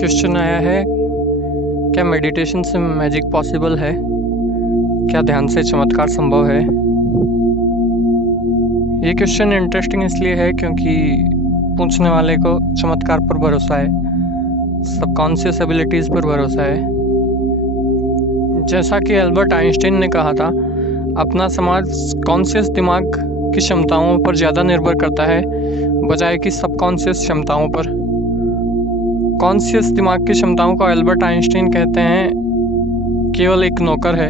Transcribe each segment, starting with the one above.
Question आया है, क्या मेडिटेशन से मैजिक पॉसिबल है? क्या ध्यान से चमत्कार संभव है? ये क्वेश्चन इंटरेस्टिंग इसलिए है क्योंकि पूछने वाले को चमत्कार पर भरोसा है, सबकॉन्शियस एबिलिटीज़ पर भरोसा है। जैसा कि एल्बर्ट आइंस्टाइन ने कहा था, अपना समाज कॉन्शियस दिमाग की क्षमताओं पर ज़्यादा निर्भर करता है बजाय कि सबकॉन्शियस क्षमताओं पर। कॉन्शियस दिमाग की क्षमताओं को एल्बर्ट आइंस्टाइन कहते हैं केवल एक नौकर है,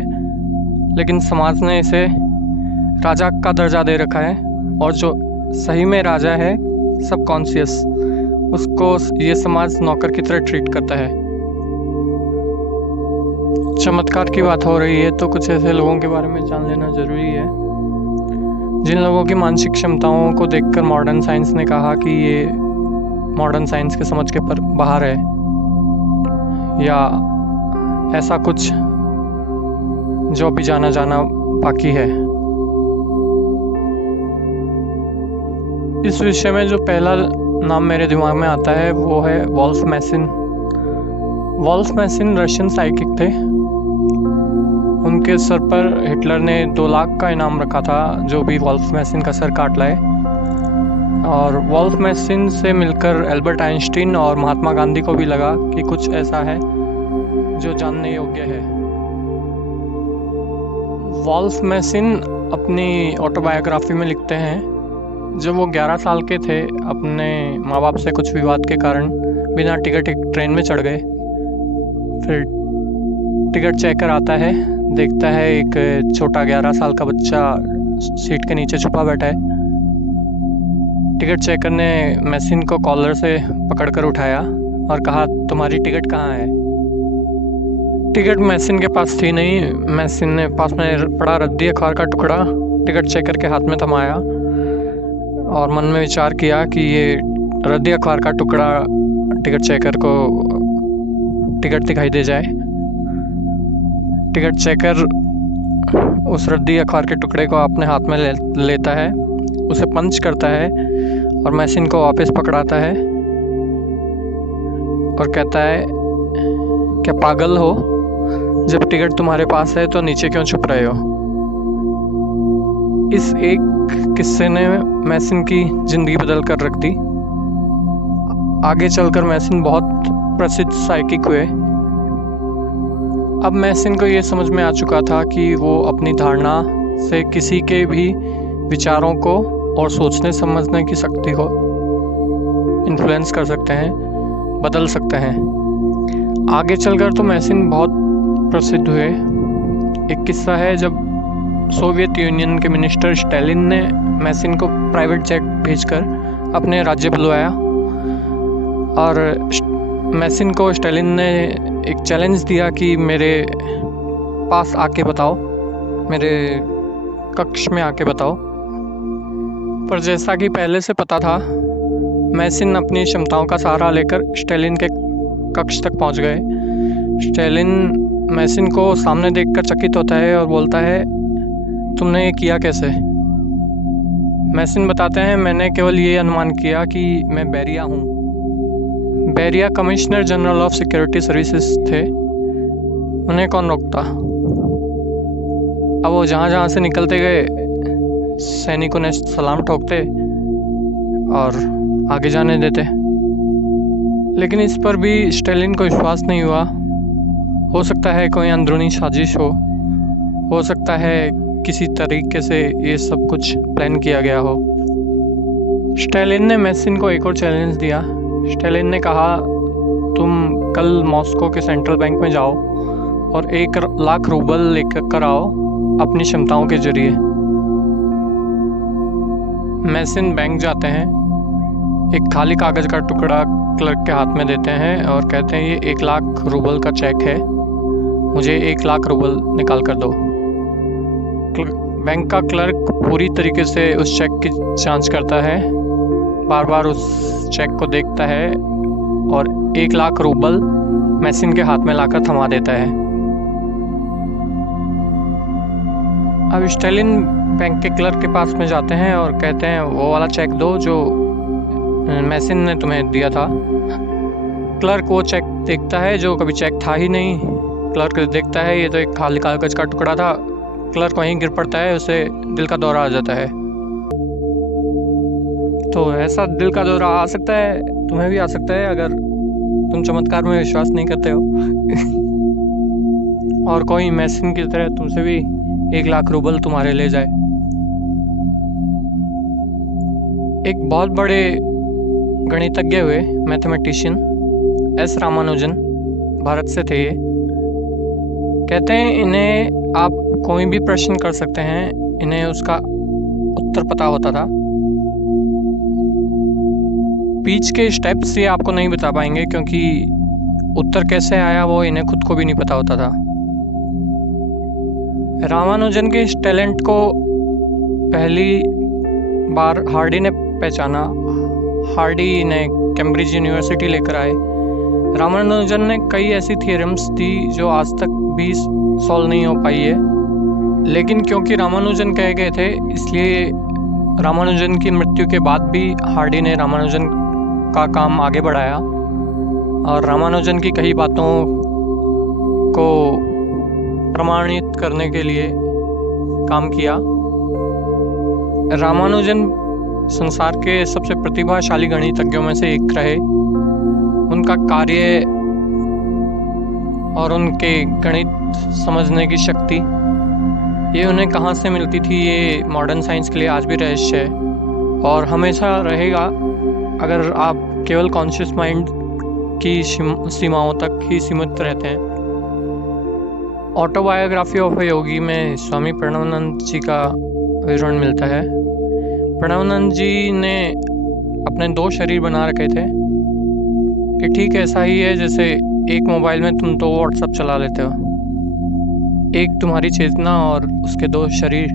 लेकिन समाज ने इसे राजा का दर्जा दे रखा है, और जो सही में राजा है सबकॉन्शियस, उसको ये समाज नौकर की तरह ट्रीट करता है। चमत्कार की बात हो रही है तो कुछ ऐसे लोगों के बारे में जान लेना ज़रूरी है जिन लोगों की मानसिक क्षमताओं को देखकर मॉडर्न साइंस ने कहा कि ये मॉडर्न साइंस के समझ के पर बाहर है, या ऐसा कुछ जो अभी जाना बाकी है। इस विषय में जो पहला नाम मेरे दिमाग में आता है वो है Wolf Messing. Wolf Messing Russian psychic थे। उनके सर पर हिटलर ने 2 लाख का इनाम रखा था जो भी वॉल्फ मैसिन का सर काट लाए। और वॉल्फ मैसिन से मिलकर एल्बर्ट आइंस्टीन और महात्मा गांधी को भी लगा कि कुछ ऐसा है जो जानने योग्य है। वॉल्फ मैसिन अपनी ऑटोबायोग्राफी में लिखते हैं, जब वो 11 साल के थे, अपने माँ बाप से कुछ विवाद के कारण बिना टिकट एक ट्रेन में चढ़ गए। फिर टिकट चेकर आता है, देखता है एक छोटा 11 साल का बच्चा सीट के नीचे छुपा बैठा है। टिकट चेकर ने मैसिन को कॉलर से पकड़कर उठाया और कहा, तुम्हारी टिकट कहाँ है? टिकट मैसिन के पास थी नहीं। मैसिन ने पास में पड़ा रद्दी अखबार का टुकड़ा टिकट चेकर के हाथ में थमाया और मन में विचार किया कि ये रद्दी अखबार का टुकड़ा टिकट चेकर को टिकट दिखाई दे जाए। टिकट चेकर उस रद्दी अखबार के टुकड़े को अपने हाथ में लेता है, उसे पंच करता है और मैसिन को वापस पकड़ाता है और कहता है, क्या पागल हो? जब टिकट तुम्हारे पास है तो नीचे क्यों छुप रहे हो? इस एक किस्से ने मैसिन की जिंदगी बदल कर रख दी। आगे चलकर मैसिन बहुत प्रसिद्ध साइकिक हुए। अब मैसिन को ये समझ में आ चुका था कि वो अपनी धारणा से किसी के भी विचारों को और सोचने समझने की शक्ति को इन्फ्लुएंस कर सकते हैं, बदल सकते हैं। आगे चलकर तो मैसिन बहुत प्रसिद्ध हुए। एक किस्सा है, जब सोवियत यूनियन के मिनिस्टर स्टालिन ने मैसिन को प्राइवेट जेट भेजकर अपने राज्य बुलवाया और मैसिन को स्टालिन ने एक चैलेंज दिया कि मेरे पास आके बताओ, मेरे कक्ष में आके बताओ। पर जैसा कि पहले से पता था, मैसिन अपनी क्षमताओं का सहारा लेकर स्टालिन के कक्ष तक पहुंच गए। स्टालिन मैसिन को सामने देखकर चकित होता है और बोलता है, तुमने ये किया कैसे? मैसिन बताते हैं, मैंने केवल ये अनुमान किया कि मैं बेरिया हूँ। Beria commissioner general of security services थे, उन्हें कौन रोकता। अब वो जहाँ से निकलते गए सैनिकों ने सलाम ठोकते और आगे जाने देते। लेकिन इस पर भी स्टालिन को विश्वास नहीं हुआ। हो सकता है कोई अंदरूनी साजिश हो सकता है किसी तरीके से ये सब कुछ प्लान किया गया हो। स्टालिन ने मैसिन को एक और चैलेंज दिया। स्टालिन ने कहा, तुम कल मॉस्को के सेंट्रल बैंक में जाओ और 1 लाख रूबल लेकर आओ अपनी क्षमताओं के जरिए। मैसिन बैंक जाते हैं, एक खाली कागज़ का टुकड़ा क्लर्क के हाथ में देते हैं और कहते हैं, ये 1 लाख रूबल का चेक है, मुझे 1 लाख रूबल निकाल कर दो। बैंक का क्लर्क पूरी तरीके से उस चेक की जांच करता है, बार बार उस चेक को देखता है और 1 लाख रूबल मैसिन के हाथ में लाकर थमा देता है। अब स्टालिन बैंक के क्लर्क के पास में जाते हैं और कहते हैं, वो वाला चेक दो जो मैसिन ने तुम्हें दिया था। क्लर्क वो चेक देखता है जो कभी चेक था ही नहीं। क्लर्क देखता है ये तो एक खाली कागज का टुकड़ा था। क्लर्क वहीं गिर पड़ता है, उसे दिल का दौरा आ जाता है। तो ऐसा दिल का दौरा आ सकता है, तुम्हें भी आ सकता है अगर तुम चमत्कार में विश्वास नहीं करते हो। और कोई मैसिन की तरह तुमसे भी 1 लाख रूबल तुम्हारे ले जाए। एक बहुत बड़े गणितज्ञ हुए, मैथमेटिशियन एस रामानुजन, भारत से थे ये। कहते हैं इन्हें आप कोई भी प्रश्न कर सकते हैं, इन्हें उसका उत्तर पता होता था। बीच के स्टेप्स ये आपको नहीं बता पाएंगे क्योंकि उत्तर कैसे आया वो इन्हें खुद को भी नहीं पता होता था। रामानुजन के इस टैलेंट को पहली बार हार्डी ने पहचाना। हार्डी ने कैम्ब्रिज यूनिवर्सिटी लेकर आए। रामानुजन ने कई ऐसी थ्योरम्स दी जो आज तक भी सॉल्व नहीं हो पाई है, लेकिन क्योंकि रामानुजन कह गए थे इसलिए रामानुजन की मृत्यु के बाद भी हार्डी ने रामानुजन का काम आगे बढ़ाया और रामानुजन की कई बातों को प्रमाणित करने के लिए काम किया। रामानुजन संसार के सबसे प्रतिभाशाली गणितज्ञों में से एक रहे। उनका कार्य और उनके गणित समझने की शक्ति, ये उन्हें कहाँ से मिलती थी ये मॉडर्न साइंस के लिए आज भी रहस्य है और हमेशा रहेगा अगर आप केवल कॉन्शियस माइंड की सीमाओं तक ही सीमित रहते हैं। ऑटोबायोग्राफी ऑफ अ योगी में स्वामी प्रणवानंद जी का विवरण मिलता है। प्रणवानंद जी ने अपने 2 शरीर बना रखे थे कि ठीक ऐसा ही है जैसे एक मोबाइल में तुम 2 व्हाट्सएप चला लेते हो, एक तुम्हारी चेतना और उसके 2 शरीर।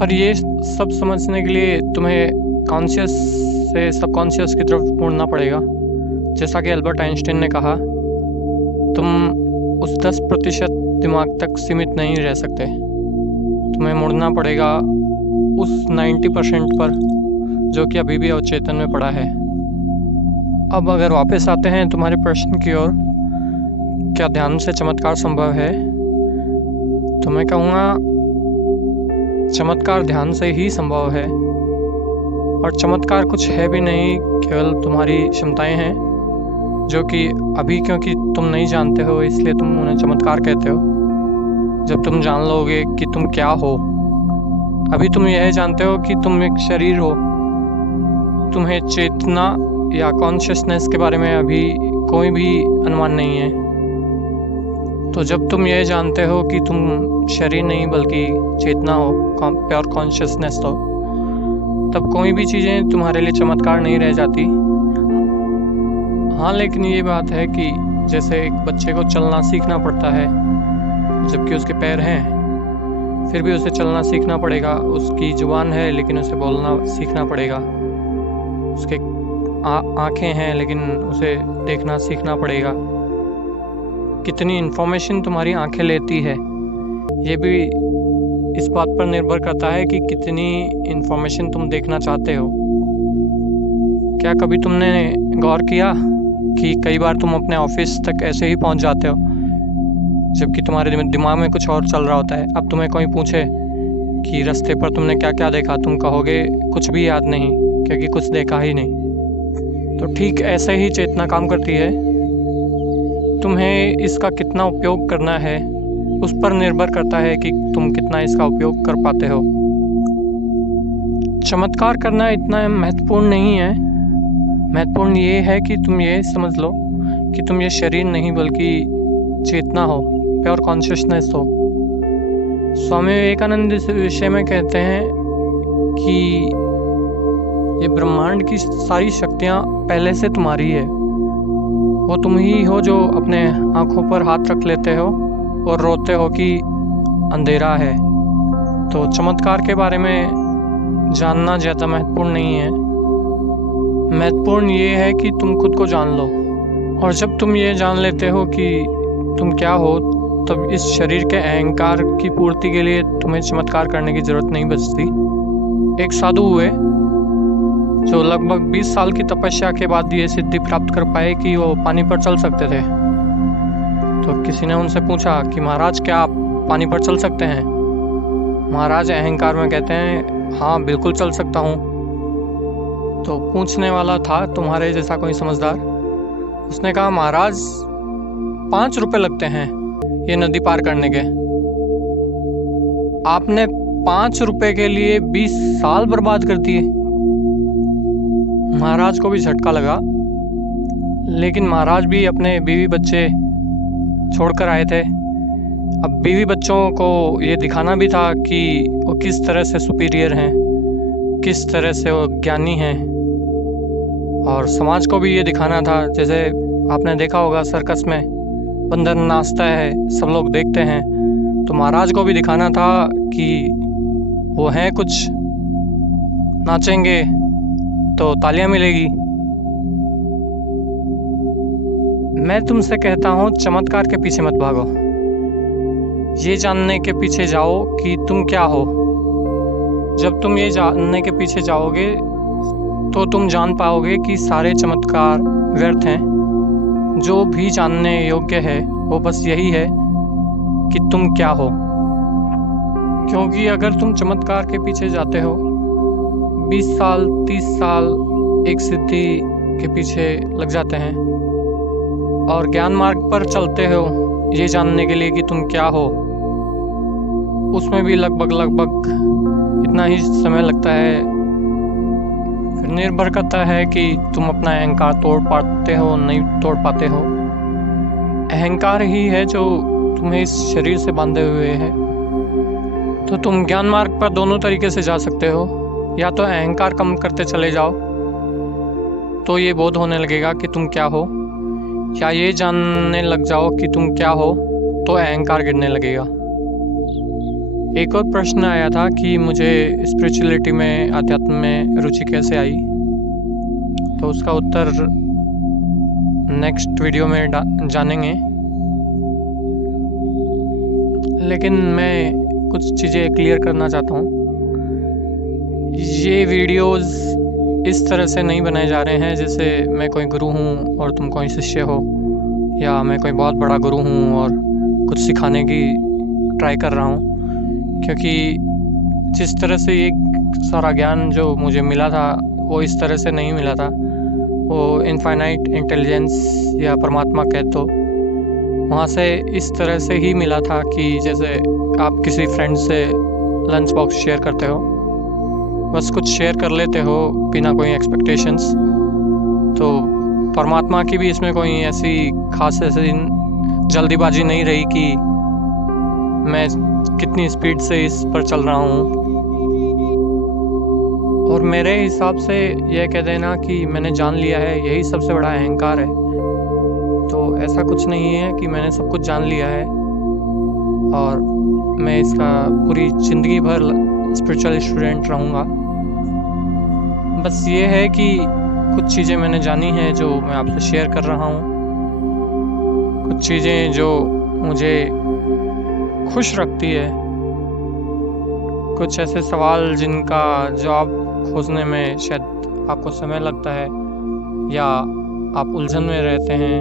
पर ये सब समझने के लिए तुम्हें कॉन्शियस से सबकॉन्शियस की तरफ मुड़ना पड़ेगा। जैसा कि अल्बर्ट आइंस्टाइन ने कहा, तुम उस 10% दिमाग तक सीमित नहीं रह सकते, तुम्हें मुड़ना पड़ेगा उस 90% पर जो कि अभी भी अवचेतन में पड़ा है। अब अगर वापस आते हैं तुम्हारे प्रश्न की ओर, क्या ध्यान से चमत्कार संभव है? तो मैं कहूँगा चमत्कार ध्यान से ही संभव है और चमत्कार कुछ है भी नहीं, केवल तुम्हारी क्षमताएं हैं जो कि अभी क्योंकि तुम नहीं जानते हो इसलिए तुम उन्हें चमत्कार कहते हो। जब तुम जान लोगे कि तुम क्या हो, अभी तुम यह जानते हो कि तुम एक शरीर हो, तुम्हें चेतना या कॉन्शियसनेस के बारे में अभी कोई भी अनुमान नहीं है। तो जब तुम यह जानते हो कि तुम शरीर नहीं बल्कि चेतना हो, प्योर कॉन्शियसनेस हो, तब कोई भी चीज़ें तुम्हारे लिए चमत्कार नहीं रह जाती। हाँ, लेकिन ये बात है कि जैसे एक बच्चे को चलना सीखना पड़ता है जबकि उसके पैर हैं, फिर भी उसे चलना सीखना पड़ेगा। उसकी जुबान है लेकिन उसे बोलना सीखना पड़ेगा। उसके आँखें हैं लेकिन उसे देखना सीखना पड़ेगा। कितनी इन्फॉर्मेशन तुम्हारी आँखें लेती है ये भी इस बात पर निर्भर करता है कि कितनी इन्फॉर्मेशन तुम देखना चाहते हो। क्या कभी तुमने गौर किया कि कई बार तुम अपने ऑफिस तक ऐसे ही पहुंच जाते हो जबकि तुम्हारे दिमाग में कुछ और चल रहा होता है। अब तुम्हें कोई पूछे कि रास्ते पर तुमने क्या क्या देखा, तुम कहोगे कुछ भी याद नहीं क्योंकि कुछ देखा ही नहीं। तो ठीक ऐसे ही चेतना काम करती है। तुम्हें इसका कितना उपयोग करना है उस पर निर्भर करता है कि तुम कितना इसका उपयोग कर पाते हो। चमत्कार करना इतना महत्वपूर्ण नहीं है। महत्वपूर्ण ये है कि तुम ये समझ लो कि तुम ये शरीर नहीं बल्कि चेतना हो, प्योर कॉन्शियसनेस हो। स्वामी विवेकानंद इस विषय में कहते हैं कि ये ब्रह्मांड की सारी शक्तियाँ पहले से तुम्हारी है। वो तुम ही हो जो अपने आँखों पर हाथ रख लेते हो और रोते हो कि अंधेरा है। तो चमत्कार के बारे में जानना ज़्यादा महत्वपूर्ण नहीं है। महत्वपूर्ण ये है कि तुम खुद को जान लो, और जब तुम ये जान लेते हो कि तुम क्या हो, तब इस शरीर के अहंकार की पूर्ति के लिए तुम्हें चमत्कार करने की ज़रूरत नहीं बचती। एक साधु हुए, जो लगभग 20 साल की तपस्या के बाद ये सिद्धि प्राप्त कर पाए कि वो पानी पर चल सकते थे। तो किसी ने उनसे पूछा कि महाराज क्या आप पानी पर चल सकते हैं? महाराज अहंकार में कहते हैं हाँ बिल्कुल चल सकता हूँ। तो पूछने वाला था तुम्हारे जैसा कोई समझदार, उसने कहा महाराज 5 रुपए लगते हैं ये नदी पार करने के, आपने 5 रुपए के लिए 20 साल बर्बाद कर दिए। महाराज को भी झटका लगा, लेकिन महाराज भी अपने बीवी बच्चे छोड़कर आए थे। अब बीवी बच्चों को ये दिखाना भी था कि वो किस तरह से सुपीरियर हैं, किस तरह से वो ज्ञानी हैं, और समाज को भी ये दिखाना था। जैसे आपने देखा होगा सर्कस में बंदर नाचता है, सब लोग देखते हैं, तो महाराज को भी दिखाना था कि वो हैं कुछ, नाचेंगे तो तालियां मिलेगी। मैं तुमसे कहता हूँ चमत्कार के पीछे मत भागो, ये जानने के पीछे जाओ कि तुम क्या हो। जब तुम ये जानने के पीछे जाओगे तो तुम जान पाओगे कि सारे चमत्कार व्यर्थ हैं। जो भी जानने योग्य है वो बस यही है कि तुम क्या हो। क्योंकि अगर तुम चमत्कार के पीछे जाते हो, 20 साल 30 साल एक सिद्धि के पीछे लग जाते हैं, और ज्ञान मार्ग पर चलते हो ये जानने के लिए कि तुम क्या हो, उसमें भी लगभग इतना ही समय लगता है। फिर निर्भर करता है कि तुम अपना अहंकार तोड़ पाते हो नहीं तोड़ पाते हो। अहंकार ही है जो तुम्हें इस शरीर से बांधे हुए है। तो तुम ज्ञान मार्ग पर दोनों तरीके से जा सकते हो, या तो अहंकार कम करते चले जाओ तो ये बोध होने लगेगा कि तुम क्या हो, या ये जानने लग जाओ कि तुम क्या हो तो अहंकार गिरने लगेगा। एक और प्रश्न आया था कि मुझे स्पिरिचुअलिटी में, अध्यात्म में रुचि कैसे आई, तो उसका उत्तर नेक्स्ट वीडियो में जानेंगे। लेकिन मैं कुछ चीज़ें क्लियर करना चाहता हूँ। ये वीडियोस इस तरह से नहीं बनाए जा रहे हैं जैसे मैं कोई गुरु हूँ और तुम कोई शिष्य हो, या मैं कोई बहुत बड़ा गुरु हूँ और कुछ सिखाने की ट्राई कर रहा हूँ। क्योंकि जिस तरह से ये सारा ज्ञान जो मुझे मिला था वो इस तरह से नहीं मिला था। वो इनफाइनाइट इंटेलिजेंस या परमात्मा कह तो वहाँ से इस तरह से ही मिला था कि जैसे आप किसी फ्रेंड से लंच बॉक्स शेयर करते हो, बस कुछ शेयर कर लेते हो बिना कोई एक्सपेक्टेशंस। तो परमात्मा की भी इसमें कोई ऐसी खास ऐसी जल्दीबाजी नहीं रही कि मैं कितनी स्पीड से इस पर चल रहा हूँ। और मेरे हिसाब से यह कह देना कि मैंने जान लिया है यही सबसे बड़ा अहंकार है। तो ऐसा कुछ नहीं है कि मैंने सब कुछ जान लिया है और मैं इसका पूरी ज़िंदगी भर स्पिरिचुअल स्टूडेंट रहूँगा। बस ये है कि कुछ चीज़ें मैंने जानी हैं जो मैं आपसे शेयर कर रहा हूँ, कुछ चीज़ें जो मुझे खुश रखती है, कुछ ऐसे सवाल जिनका जवाब खोजने में शायद आपको समय लगता है या आप उलझन में रहते हैं।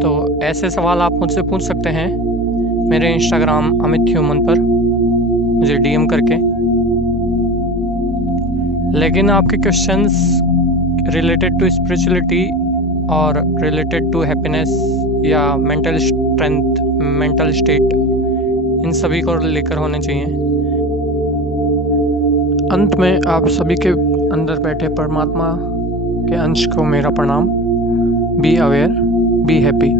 तो ऐसे सवाल आप मुझसे पूछ सकते हैं मेरे इंस्टाग्राम अमित ह्यूमन पर मुझे डीएम करके। लेकिन आपके क्वेश्चंस रिलेटेड टू स्पिरिचुअलिटी और रिलेटेड टू हैप्पीनेस या मेंटल स्ट्रेंथ, मेंटल स्टेट, इन सभी को लेकर होने चाहिए। अंत में आप सभी के अंदर बैठे परमात्मा के अंश को मेरा प्रणाम। Be aware, be happy.